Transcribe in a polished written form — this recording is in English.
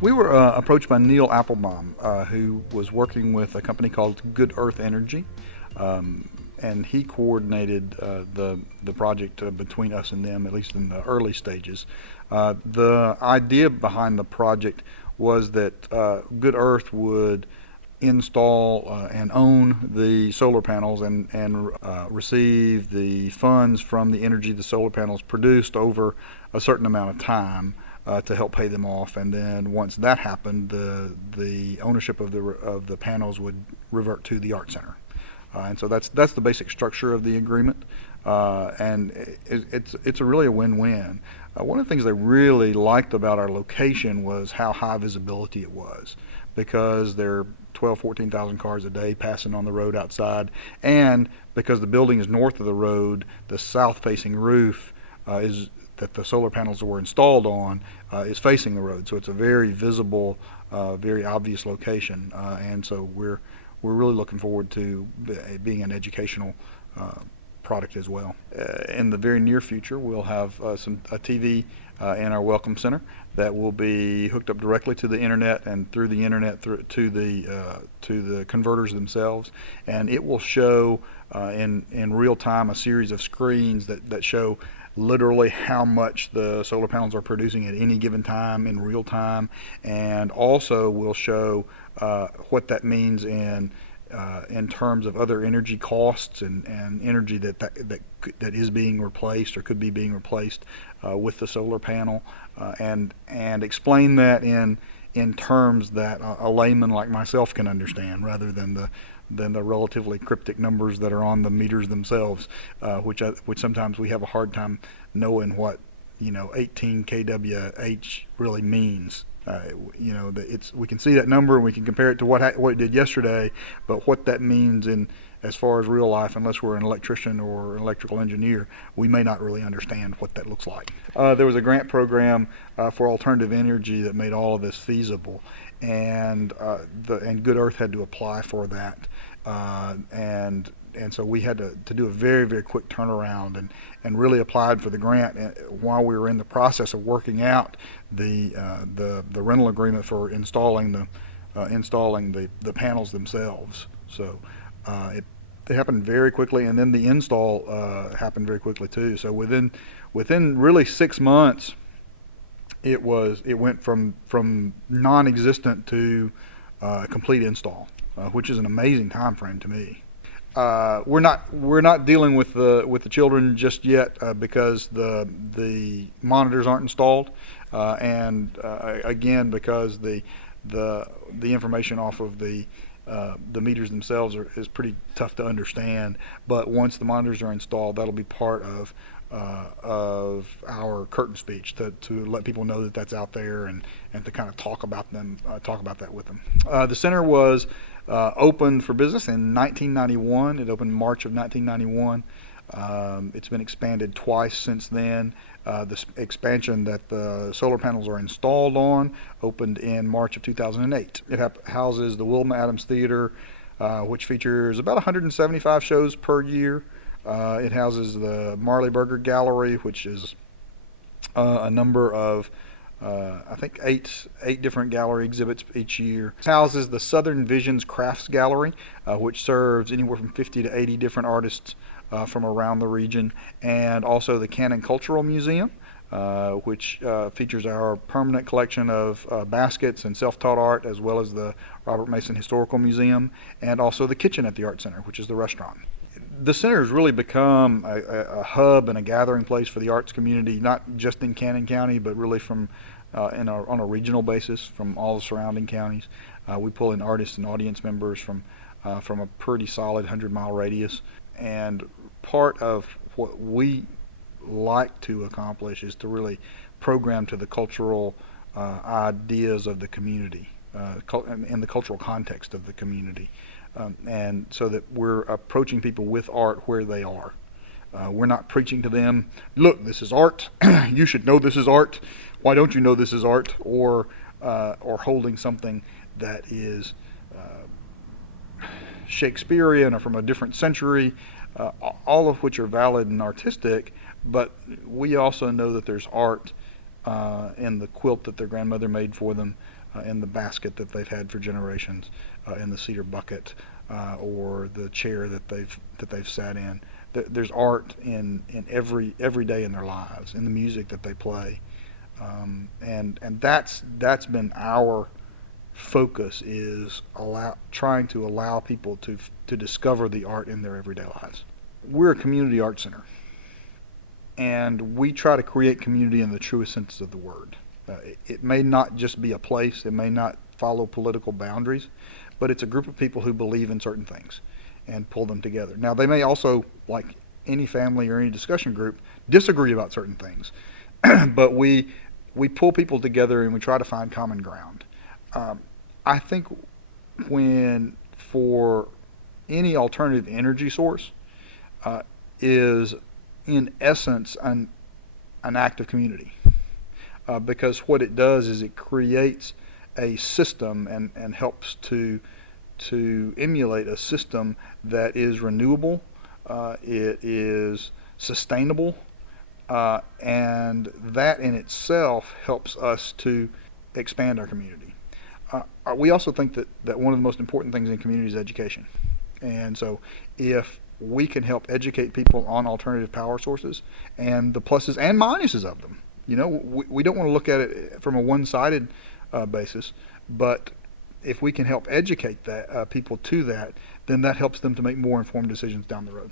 We were approached by Neil Applebaum, who was working with a company called Good Earth Energy, and he coordinated the project between us and them, at least in the early stages. The idea behind the project was that Good Earth would install and own the solar panels and receive the funds from the energy the solar panels produced over a certain amount of time to help pay them off. And then once that happened, the ownership of the panels would revert to the Art Center. And so that's the basic structure of the agreement, and it's really a win-win. One of the things they really liked about our location was how high visibility it was, because there are 14,000 cars a day passing on the road outside, and because the building is north of the road, the south-facing roof is that the solar panels were installed on is facing the road, so it's a very visible, very obvious location, and so we're really looking forward to being an educational product as well. In the very near future, we'll have a TV in our Welcome Center that will be hooked up directly to the internet and through the internet to the converters themselves, and it will show in real time a series of screens that show literally how much the solar panels are producing at any given time in real time, and also will show what that means in terms of other energy costs and energy that is being replaced or could be being replaced with the solar panel, and explain that in terms that a layman like myself can understand, rather than the relatively cryptic numbers that are on the meters themselves, which sometimes we have a hard time knowing what 18 kWh really means. We can see that number and we can compare it to what it did yesterday, but what that means as far as real life, unless we're an electrician or an electrical engineer, we may not really understand what that looks like. There was a grant program for alternative energy that made all of this feasible, and Good Earth had to apply for that, and so we had to do a very, very quick turnaround and really applied for the grant while we were in the process of working out the rental agreement for installing the panels themselves. So it happened very quickly, and then the install happened very quickly too. So within really 6 months, it went from non-existent to complete install, which is an amazing time frame to me. We're not dealing with the children just yet because the monitors aren't installed, and again because the information off of the meters themselves is pretty tough to understand. But once the monitors are installed, that'll be part of our curtain speech to let people know that that's out there, and to kind of talk about that with them. The center was opened for business in 1991. It opened March of 1991. It's been expanded twice since then. The expansion that the solar panels are installed on opened in March of 2008. It houses the Wilma Adams Theater, which features about 175 shows per year. It houses the Marley Burger Gallery, which is a number of I think eight different gallery exhibits each year. It houses the Southern Visions Crafts Gallery, which serves anywhere from 50 to 80 different artists from around the region, and also the Cannon Cultural Museum, which features our permanent collection of baskets and self-taught art, as well as the Robert Mason Historical Museum, and also the Kitchen at the Art Center, which is the restaurant. The center has really become a hub and a gathering place for the arts community, not just in Cannon County, but really from on a regional basis from all the surrounding counties. We pull in artists and audience members from a pretty solid 100-mile radius, and part of what we like to accomplish is to really program to the cultural ideas of the community, in the cultural context of the community. And so that we're approaching people with art where they are. We're not preaching to them, look, this is art, you should know this is art, why don't you know this is art, or holding something that is Shakespearean or from a different century, all of which are valid and artistic, but we also know that there's art in the quilt that their grandmother made for them, in the basket that they've had for generations, in the cedar bucket, or the chair that they've sat in. There's art in every day in their lives, in the music that they play, and that's been our focus, is trying to allow people to discover the art in their everyday lives. We're a community art center, and we try to create community in the truest sense of the word. It may not just be a place, it may not follow political boundaries, but it's a group of people who believe in certain things and pull them together. Now, they may also, like any family or any discussion group, disagree about certain things, but we pull people together and we try to find common ground. I think when, for any alternative energy source, is in essence an act of community, because what it does is it creates a system and helps to emulate a system that is renewable, it is sustainable, and that in itself helps us to expand our community. We also think that one of the most important things in community is education. And so if we can help educate people on alternative power sources and the pluses and minuses of them, we don't want to look at it from a one-sided basis, but if we can help educate people to that, then that helps them to make more informed decisions down the road.